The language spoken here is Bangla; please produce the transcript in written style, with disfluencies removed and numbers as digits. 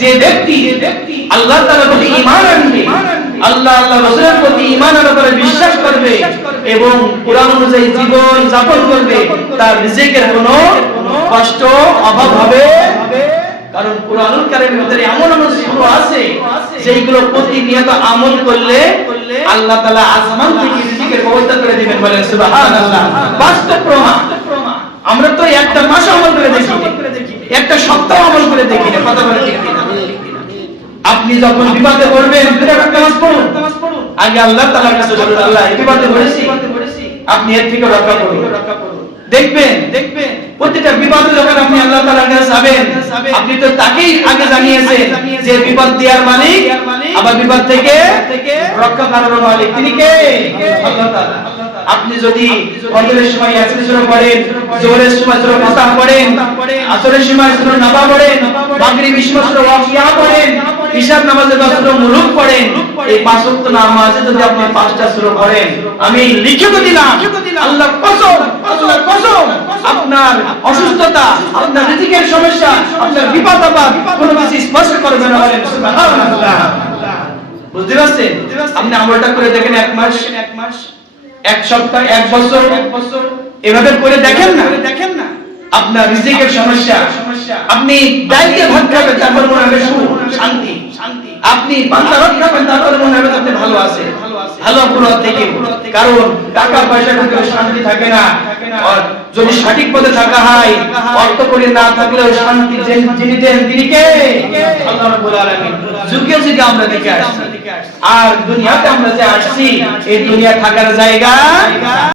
যে ব্যক্তি আল্লাহ তাআলার প্রতি ঈমান আনবে, আল্লাহ রাসূলের প্রতি ঈমানের উপরে বিশ্বাস করবে এবং কোরআন অনুযায়ী জীবন যাপন করবে, তার রিজিকের কোনো কষ্ট অভাব হবে। কারণ কুরআনুল কারীমের ভিতরে এমন এমন সূরা আছে যেগুলো প্রতিনিয়ত আমল করলে আল্লাহ তাআলা আসমান থেকে রিজিকের ব্যবস্থা করে দিবেন। বলেন সুবহানাল্লাহ। বাস্তব প্রমাণ। আমরা তো একটা মাস আমল করে দেখি, একটা সপ্তাহ আমল করে দেখি না, কথা বলে ঠিক কিনা? আপনি যখন বিপদে পড়বেন দুই রাকাত নামাজ পড়ুন, আগে আল্লাহ তাআলার কাছে বলুন, আল্লাহ এই বিপদে পড়েছি, আপনি এর থেকে রক্ষা করুন। দেখবেন প্রতিটা বিপদে যখন আপনি আল্লাহ তাআলার কাছে যাবেন, আপনি তো তাকেই আগে জানিয়েছেন যে বিপদ দেওয়ার মালিক, আবার বিপদ থেকে রক্ষা করার মালিক তিনি কে? আল্লাহ তাআলা। আপনি যদি ফজরের সময় ইয়াসিন সূরা পড়েন, জোহরের সময় সূরা ফাতিহা পড়েন, আসরের সময় সূরা নাবা পড়েন, মাগরিবের সময় সূরা ওয়াকিয়া পড়েন, ইশার নামাজে সূরা মুলুক পড়েন, এই পাঁচ ওয়াক্ত নামাজে যদি আপনি পাঁচটা সূরা পড়েন, আমি লিখে দিলাম আল্লাহর কসম, আল্লাহর কসম, আপনার অসুস্থতা, আপনার রিজিকের সমস্যা, আপনার বিপদ আপদ কোনো কিছু স্পর্শ করবে না। বলেন সুবহানাল্লাহ। বুঝতে পারছেন? আপনি আমলটা করে দেখেন, এক মাস, এক সপ্তাহ, এক বছর এভাবে করে দেখেন না, আপনার রিজিকের সমস্যা, আপনি দায়িত্বে ভাত খাবেন, তারপর মনে হবে শান্তি, আপনি পান্তাভাত খাবেন, তারপর মনে হবে আপনি ভালো আছেন, ভালো পুরো থেকে। কারণ টাকা পয়সা থাকলে শান্তি থাকে না, আর যদি সঠিক পথে থাকা হয়, অর্থ করে না থাকলেও শান্তি যিনি দেন তিনি কে? আল্লাহ রাব্বুল আলামিন। যুগে যুগে আমরা দেখে আসছি, আর দুনিয়াতে আমরা যে আসছি, এই দুনিয়া থাকার জায়গা